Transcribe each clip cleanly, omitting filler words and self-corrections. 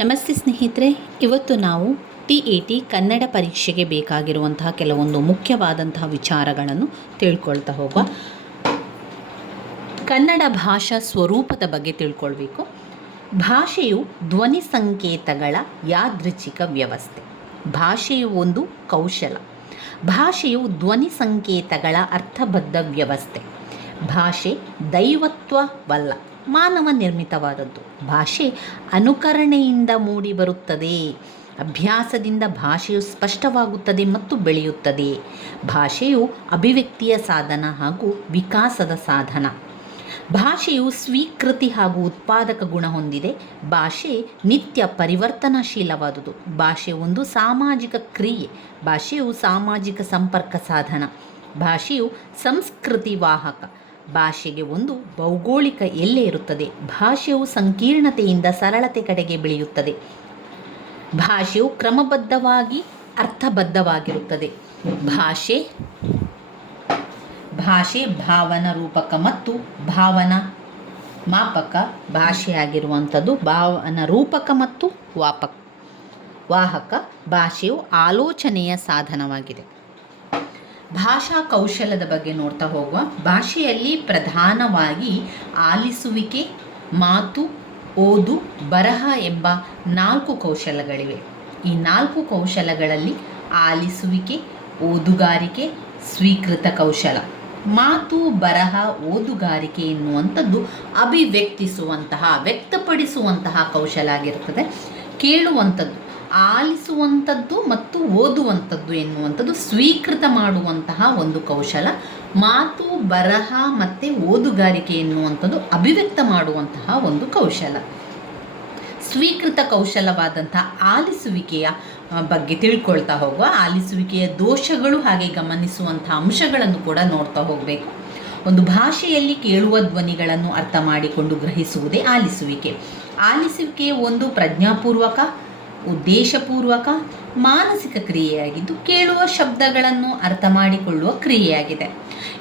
ನಮಸ್ತೆ ಸ್ನೇಹಿತರೆ, ಇವತ್ತು ನಾವು TET ಕನ್ನಡ ಪರೀಕ್ಷೆಗೆ ಬೇಕಾಗಿರುವಂತಹ ಕೆಲವೊಂದು ಮುಖ್ಯವಾದಂತಹ ವಿಚಾರಗಳನ್ನು ತಿಳ್ಕೊಳ್ತಾ ಹೋಗುವ. ಕನ್ನಡ ಭಾಷಾ ಸ್ವರೂಪದ ಬಗ್ಗೆ ತಿಳ್ಕೊಳ್ಬೇಕು. ಭಾಷೆಯು ಧ್ವನಿ ಸಂಕೇತಗಳ ಯಾದೃಚ್ಛಿಕ ವ್ಯವಸ್ಥೆ. ಭಾಷೆಯು ಒಂದು ಕೌಶಲ. ಭಾಷೆಯು ಧ್ವನಿ ಸಂಕೇತಗಳ ಅರ್ಥಬದ್ಧ ವ್ಯವಸ್ಥೆ. ಭಾಷೆ ದೈವತ್ವವಲ್ಲ, ಮಾನವ ನಿರ್ಮಿತವಾದದ್ದು. ಭಾಷೆ ಅನುಕರಣೆಯಿಂದ ಮೂಡಿಬರುತ್ತದೆ. ಅಭ್ಯಾಸದಿಂದ ಭಾಷೆಯು ಸ್ಪಷ್ಟವಾಗುತ್ತದೆ ಮತ್ತು ಬೆಳೆಯುತ್ತದೆ. ಭಾಷೆಯು ಅಭಿವ್ಯಕ್ತಿಯ ಸಾಧನ ಹಾಗೂ ವಿಕಾಸದ ಸಾಧನ. ಭಾಷೆಯು ಸ್ವೀಕೃತಿ ಹಾಗೂ ಉತ್ಪಾದಕ ಗುಣ ಹೊಂದಿದೆ. ಭಾಷೆ ನಿತ್ಯ ಪರಿವರ್ತನಾಶೀಲವಾದುದು. ಭಾಷೆ ಒಂದು ಸಾಮಾಜಿಕ ಕ್ರಿಯೆ. ಭಾಷೆಯು ಸಾಮಾಜಿಕ ಸಂಪರ್ಕ ಸಾಧನ. ಭಾಷೆಯು ಸಂಸ್ಕೃತಿ ವಾಹಕ. ಭಾಷೆಗೆ ಒಂದು ಭೌಗೋಳಿಕ ಎಲ್ಲೆ ಇರುತ್ತದೆ. ಭಾಷೆಯು ಸಂಕೀರ್ಣತೆಯಿಂದ ಸರಳತೆ ಕಡೆಗೆ ಬೆಳೆಯುತ್ತದೆ. ಭಾಷೆಯು ಕ್ರಮಬದ್ಧವಾಗಿ ಅರ್ಥಬದ್ಧವಾಗಿರುತ್ತದೆ. ಭಾಷೆ ಭಾವನಾ ರೂಪಕ ಮತ್ತು ಭಾವನಾ ಮಾಪಕ. ಭಾಷೆಯಾಗಿರುವಂಥದ್ದು ಭಾವನಾ ರೂಪಕ ಮತ್ತು ವಾಹಕ. ಭಾಷೆಯು ಆಲೋಚನೆಯ ಸಾಧನವಾಗಿದೆ. ಭಾಷಾ ಕೌಶಲದ ಬಗ್ಗೆ ನೋಡ್ತಾ ಹೋಗುವ. ಭಾಷೆಯಲ್ಲಿ ಪ್ರಧಾನವಾಗಿ ಆಲಿಸುವಿಕೆ, ಮಾತು, ಓದು, ಬರಹ ಎಂಬ 4 ಕೌಶಲಗಳಿವೆ. ಈ 4 ಕೌಶಲಗಳಲ್ಲಿ ಆಲಿಸುವಿಕೆ, ಓದುಗಾರಿಕೆ, ಸ್ವೀಕೃತ ಕೌಶಲ. ಮಾತು, ಬರಹ, ಓದುಗಾರಿಕೆ ಎನ್ನುವಂಥದ್ದು ಅಭಿವ್ಯಕ್ತಿಸುವಂತಹ, ವ್ಯಕ್ತಪಡಿಸುವಂತಹ ಕೌಶಲ ಆಗಿರುತ್ತದೆ. ಕೇಳುವಂಥದ್ದು, ಆಲಿಸುವಂಥದ್ದು ಮತ್ತು ಓದುವಂಥದ್ದು ಎನ್ನುವಂಥದ್ದು ಸ್ವೀಕೃತ ಮಾಡುವಂತಹ ಒಂದು ಕೌಶಲ. ಮಾತು, ಬರಹ ಮತ್ತು ಓದುಗಾರಿಕೆ ಎನ್ನುವಂಥದ್ದು ಅಭಿವ್ಯಕ್ತ ಮಾಡುವಂತಹ ಒಂದು ಕೌಶಲ. ಸ್ವೀಕೃತ ಕೌಶಲವಾದಂತಹ ಆಲಿಸುವಿಕೆಯ ಬಗ್ಗೆ ತಿಳ್ಕೊಳ್ತಾ ಹೋಗುವ. ಆಲಿಸುವಿಕೆಯ ದೋಷಗಳು ಹಾಗೆ ಗಮನಿಸುವಂತಹ ಅಂಶಗಳನ್ನು ಕೂಡ ನೋಡ್ತಾ ಹೋಗಬೇಕು. ಒಂದು ಭಾಷೆಯಲ್ಲಿ ಕೇಳುವ ಧ್ವನಿಗಳನ್ನು ಅರ್ಥ ಮಾಡಿಕೊಂಡು ಗ್ರಹಿಸುವುದೇ ಆಲಿಸುವಿಕೆ. ಆಲಿಸುವಿಕೆ ಒಂದು ಪ್ರಜ್ಞಾಪೂರ್ವಕ, ಉದ್ದೇಶಪೂರ್ವಕ, ಮಾನಸಿಕ ಕ್ರಿಯೆಯಾಗಿದ್ದು ಕೇಳುವ ಶಬ್ದಗಳನ್ನು ಅರ್ಥ ಮಾಡಿಕೊಳ್ಳುವ ಕ್ರಿಯೆಯಾಗಿದೆ.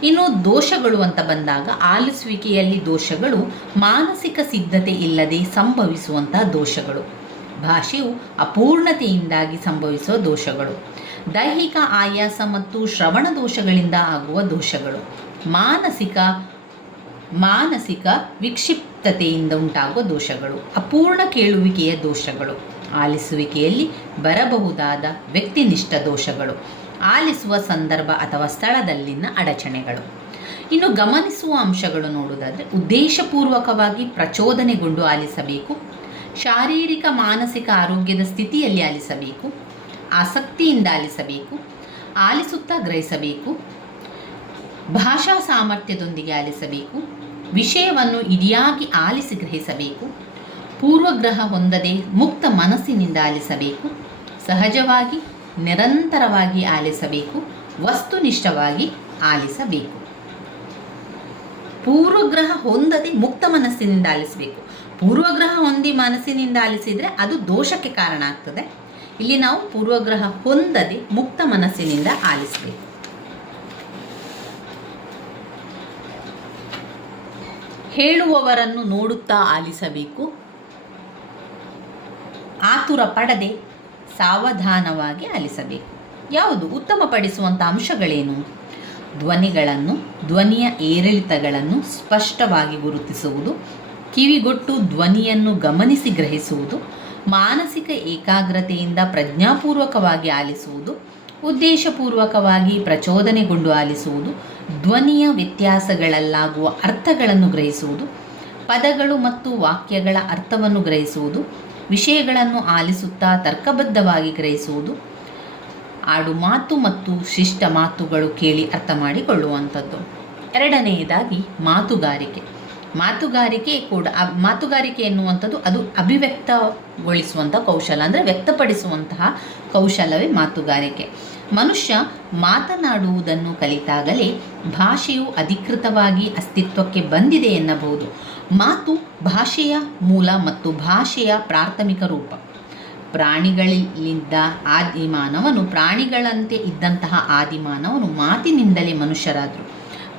ಇನ್ನು ದೋಷಗಳು ಅಂತ ಬಂದಾಗ, ಆಲಿಸುವಿಕೆಯಲ್ಲಿ ದೋಷಗಳು ಮಾನಸಿಕ ಸಿದ್ಧತೆ ಇಲ್ಲದೆ ಸಂಭವಿಸುವಂತಹ ದೋಷಗಳು. ಭಾಷೆಯು ಅಪೂರ್ಣತೆಯಿಂದಾಗಿ ಸಂಭವಿಸುವ ದೋಷಗಳು. ದೈಹಿಕ ಆಯಾಸ ಮತ್ತು ಶ್ರವಣ ದೋಷಗಳಿಂದ ಆಗುವ ದೋಷಗಳು. ಮಾನಸಿಕ ವಿಕ್ಷಿಪ್ತತೆಯಿಂದ ಉಂಟಾಗುವ ದೋಷಗಳು. ಅಪೂರ್ಣ ಕೇಳುವಿಕೆಯ ದೋಷಗಳು. ಆಲಿಸುವಿಕೆಯಲ್ಲಿ ಬರಬಹುದಾದ ವ್ಯಕ್ತಿನಿಷ್ಠ ದೋಷಗಳು. ಆಲಿಸುವ ಸಂದರ್ಭ ಅಥವಾ ಸ್ಥಳದಲ್ಲಿನ ಅಡಚಣೆಗಳು. ಇನ್ನು ಗಮನಿಸುವ ಅಂಶಗಳು ನೋಡುವುದಾದರೆ, ಉದ್ದೇಶಪೂರ್ವಕವಾಗಿ ಪ್ರಚೋದನೆಗೊಂಡು ಆಲಿಸಬೇಕು. ಶಾರೀರಿಕ ಮಾನಸಿಕ ಆರೋಗ್ಯದ ಸ್ಥಿತಿಯಲ್ಲಿ ಆಲಿಸಬೇಕು. ಆಸಕ್ತಿಯಿಂದ ಆಲಿಸಬೇಕು. ಆಲಿಸುತ್ತಾ ಗ್ರಹಿಸಬೇಕು. ಭಾಷಾ ಸಾಮರ್ಥ್ಯದೊಂದಿಗೆ ಆಲಿಸಬೇಕು. ವಿಷಯವನ್ನು ಇಡಿಯಾಗಿ ಆಲಿಸಿ ಗ್ರಹಿಸಬೇಕು. ಪೂರ್ವಗ್ರಹ ಹೊಂದದೆ ಮುಕ್ತ ಮನಸ್ಸಿನಿಂದ ಆಲಿಸಬೇಕು. ಸಹಜವಾಗಿ ನಿರಂತರವಾಗಿ ಆಲಿಸಬೇಕು. ವಸ್ತುನಿಷ್ಠವಾಗಿ ಆಲಿಸಬೇಕು. ಪೂರ್ವಗ್ರಹ ಹೊಂದದೆ ಮುಕ್ತ ಮನಸ್ಸಿನಿಂದ ಆಲಿಸಬೇಕು. ಪೂರ್ವಗ್ರಹ ಹೊಂದಿ ಮನಸ್ಸಿನಿಂದ ಆಲಿಸಿದರೆ ಅದು ದೋಷಕ್ಕೆ ಕಾರಣ ಆಗ್ತದೆ. ಇಲ್ಲಿ ನಾವು ಪೂರ್ವಗ್ರಹ ಹೊಂದದೆ ಮುಕ್ತ ಮನಸ್ಸಿನಿಂದ ಆಲಿಸಬೇಕು. ಹೇಳುವವರನ್ನು ನೋಡುತ್ತಾ ಆಲಿಸಬೇಕು. ಆತುರ ಪಡದೆ ಸಾವಧಾನವಾಗಿ ಆಲಿಸಬೇಕು. ಯಾವುದು ಉತ್ತಮಪಡಿಸುವಂಥ ಅಂಶಗಳೇನು? ಧ್ವನಿಯ ಏರಿಳಿತಗಳನ್ನು ಸ್ಪಷ್ಟವಾಗಿ ಗುರುತಿಸುವುದು. ಕಿವಿಗೊಟ್ಟು ಧ್ವನಿಯನ್ನು ಗಮನಿಸಿ ಗ್ರಹಿಸುವುದು. ಮಾನಸಿಕ ಏಕಾಗ್ರತೆಯಿಂದ ಪ್ರಜ್ಞಾಪೂರ್ವಕವಾಗಿ ಆಲಿಸುವುದು. ಉದ್ದೇಶಪೂರ್ವಕವಾಗಿ ಪ್ರಚೋದನೆಗೊಂಡು ಆಲಿಸುವುದು. ಧ್ವನಿಯ ವ್ಯತ್ಯಾಸಗಳಲ್ಲಾಗುವ ಅರ್ಥಗಳನ್ನು ಗ್ರಹಿಸುವುದು. ಪದಗಳು ಮತ್ತು ವಾಕ್ಯಗಳ ಅರ್ಥವನ್ನು ಗ್ರಹಿಸುವುದು. ವಿಷಯಗಳನ್ನು ಆಲಿಸುತ್ತಾ ತರ್ಕಬದ್ಧವಾಗಿ ಗ್ರಹಿಸುವುದು. ಆಡು ಮಾತು ಮತ್ತು ಶಿಷ್ಟ ಮಾತುಗಳು ಕೇಳಿ ಅರ್ಥ ಮಾಡಿಕೊಳ್ಳುವಂಥದ್ದು. ಎರಡನೆಯದಾಗಿ ಮಾತುಗಾರಿಕೆ. ಮಾತುಗಾರಿಕೆ ಎನ್ನುವಂಥದ್ದು ಅದು ಅಭಿವ್ಯಕ್ತಗೊಳಿಸುವಂಥ ಕೌಶಲ, ಅಂದರೆ ವ್ಯಕ್ತಪಡಿಸುವಂತಹ ಕೌಶಲವೇ ಮಾತುಗಾರಿಕೆ. ಮನುಷ್ಯ ಮಾತನಾಡುವುದನ್ನು ಕಲಿತಾಗಲೇ ಭಾಷೆಯು ಅಧಿಕೃತವಾಗಿ ಅಸ್ತಿತ್ವಕ್ಕೆ ಬಂದಿದೆ ಎನ್ನಬಹುದು. ಮಾತು ಭಾಷೆಯ ಮೂಲ ಮತ್ತು ಭಾಷೆಯ ಪ್ರಾಥಮಿಕ ರೂಪ. ಪ್ರಾಣಿಗಳಂತೆ ಇದ್ದಂತಹ ಆದಿಮಾನವನು ಮಾತಿನಿಂದಲೇ ಮನುಷ್ಯರಾದರು.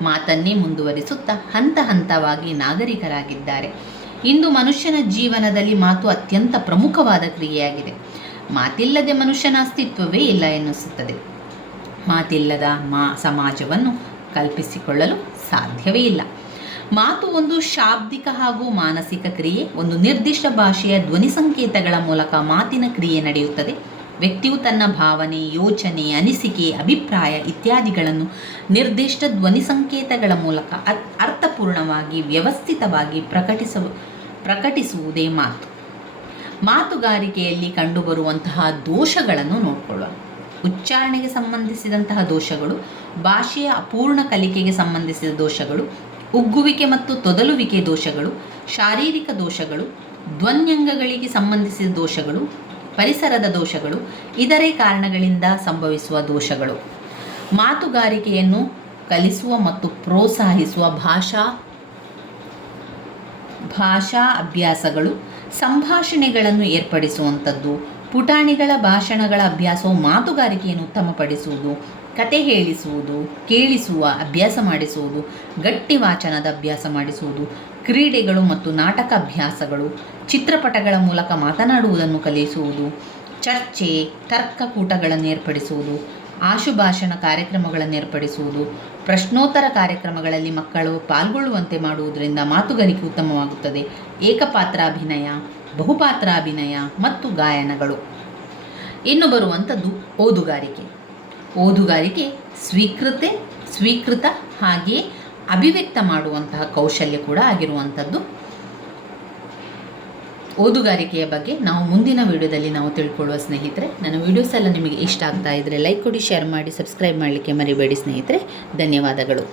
ಮಾತನ್ನೇ ಮುಂದುವರಿಸುತ್ತಾ ಹಂತ ಹಂತವಾಗಿ ನಾಗರಿಕರಾಗಿದ್ದಾರೆ. ಇಂದು ಮನುಷ್ಯನ ಜೀವನದಲ್ಲಿ ಮಾತು ಅತ್ಯಂತ ಪ್ರಮುಖವಾದ ಕ್ರಿಯೆಯಾಗಿದೆ. ಮಾತಿಲ್ಲದೆ ಮನುಷ್ಯನ ಅಸ್ತಿತ್ವವೇ ಇಲ್ಲ ಎನ್ನಿಸುತ್ತದೆ. ಮಾತಿಲ್ಲದ ಸಮಾಜವನ್ನು ಕಲ್ಪಿಸಿಕೊಳ್ಳಲು ಸಾಧ್ಯವೇ ಇಲ್ಲ. ಮಾತು ಒಂದು ಶಾಬ್ದಿಕ ಹಾಗೂ ಮಾನಸಿಕ ಕ್ರಿಯೆ. ಒಂದು ನಿರ್ದಿಷ್ಟ ಭಾಷೆಯ ಧ್ವನಿ ಸಂಕೇತಗಳ ಮೂಲಕ ಮಾತಿನ ಕ್ರಿಯೆ ನಡೆಯುತ್ತದೆ. ವ್ಯಕ್ತಿಯು ತನ್ನ ಭಾವನೆ, ಯೋಚನೆ, ಅನಿಸಿಕೆ, ಅಭಿಪ್ರಾಯ ಇತ್ಯಾದಿಗಳನ್ನು ನಿರ್ದಿಷ್ಟ ಧ್ವನಿ ಸಂಕೇತಗಳ ಮೂಲಕ ಅರ್ಥಪೂರ್ಣವಾಗಿ ವ್ಯವಸ್ಥಿತವಾಗಿ ಪ್ರಕಟಿಸುವುದೇ ಮಾತು. ಮಾತುಗಾರಿಕೆಯಲ್ಲಿ ಕಂಡುಬರುವಂತಹ ದೋಷಗಳನ್ನು ನೋಡಿಕೊಳ್ಳುವ. ಉಚ್ಚಾರಣೆಗೆ ಸಂಬಂಧಿಸಿದಂತಹ ದೋಷಗಳು, ಭಾಷೆಯ ಅಪೂರ್ಣ ಕಲಿಕೆಗೆ ಸಂಬಂಧಿಸಿದ ದೋಷಗಳು, ಉಗ್ಗುವಿಕೆ ಮತ್ತು ತೊದಲುವಿಕೆ ದೋಷಗಳು, ಶಾರೀರಿಕ ದೋಷಗಳು, ಧ್ವನ್ಯಂಗಗಳಿಗೆ ಸಂಬಂಧಿಸಿದ ದೋಷಗಳು, ಪರಿಸರದ ದೋಷಗಳು, ಇತರೆ ಕಾರಣಗಳಿಂದ ಸಂಭವಿಸುವ ದೋಷಗಳು. ಮಾತುಗಾರಿಕೆಯನ್ನು ಕಲಿಸುವ ಮತ್ತು ಪ್ರೋತ್ಸಾಹಿಸುವ ಭಾಷಾ ಅಭ್ಯಾಸಗಳು, ಸಂಭಾಷಣೆಗಳನ್ನು ಏರ್ಪಡಿಸುವಂಥದ್ದು. ಪುಟಾಣಿಗಳ ಭಾಷಣಗಳ ಅಭ್ಯಾಸವು ಮಾತುಗಾರಿಕೆಯನ್ನು ಉತ್ತಮಪಡಿಸುವುದು. ಕತೆ ಹೇಳಿಸುವುದು, ಕೇಳಿಸುವ ಅಭ್ಯಾಸ ಮಾಡಿಸುವುದು, ಗಟ್ಟಿ ವಾಚನದ ಅಭ್ಯಾಸ ಮಾಡಿಸುವುದು, ಕ್ರೀಡೆಗಳು ಮತ್ತು ನಾಟಕ ಅಭ್ಯಾಸಗಳು, ಚಿತ್ರಪಟಗಳ ಮೂಲಕ ಮಾತನಾಡುವುದನ್ನು ಕಲಿಸುವುದು, ಚರ್ಚೆ, ತರ್ಕಕೂಟಗಳನ್ನು ಏರ್ಪಡಿಸುವುದು, ಆಶುಭಾಷಣ ಕಾರ್ಯಕ್ರಮಗಳನ್ನು ಏರ್ಪಡಿಸುವುದು, ಪ್ರಶ್ನೋತ್ತರ ಕಾರ್ಯಕ್ರಮಗಳಲ್ಲಿ ಮಕ್ಕಳು ಪಾಲ್ಗೊಳ್ಳುವಂತೆ ಮಾಡುವುದರಿಂದ ಮಾತುಗಾರಿಕೆ ಉತ್ತಮವಾಗುತ್ತದೆ. ಏಕಪಾತ್ರಾಭಿನಯ, ಬಹುಪಾತ್ರಾಭಿನಯ ಮತ್ತು ಗಾಯನಗಳು. ಇನ್ನು ಬರುವಂಥದ್ದು ಓದುಗಾರಿಕೆ. ಓದುಗಾರಿಕೆ ಸ್ವೀಕೃತ ಹಾಗೆಯೇ ಅಭಿವ್ಯಕ್ತ ಮಾಡುವಂತಹ ಕೌಶಲ್ಯ ಕೂಡ ಆಗಿರುವಂಥದ್ದು. ಓದುಗಾರಿಕೆಯ ಬಗ್ಗೆ ನಾವು ಮುಂದಿನ ವಿಡಿಯೋದಲ್ಲಿ ನಾವು ತಿಳ್ಕೊಳ್ಳುವ ಸ್ನೇಹಿತರೆ. ನನ್ನ ವಿಡಿಯೋಸ್ ಎಲ್ಲ ನಿಮಗೆ ಇಷ್ಟ ಆಗ್ತಾ ಇದ್ದರೆ ಲೈಕ್ ಕೊಡಿ, ಶೇರ್ ಮಾಡಿ, ಸಬ್ಸ್ಕ್ರೈಬ್ ಮಾಡಲಿಕ್ಕೆ ಮರಿಬೇಡಿ ಸ್ನೇಹಿತರೆ. ಧನ್ಯವಾದಗಳು.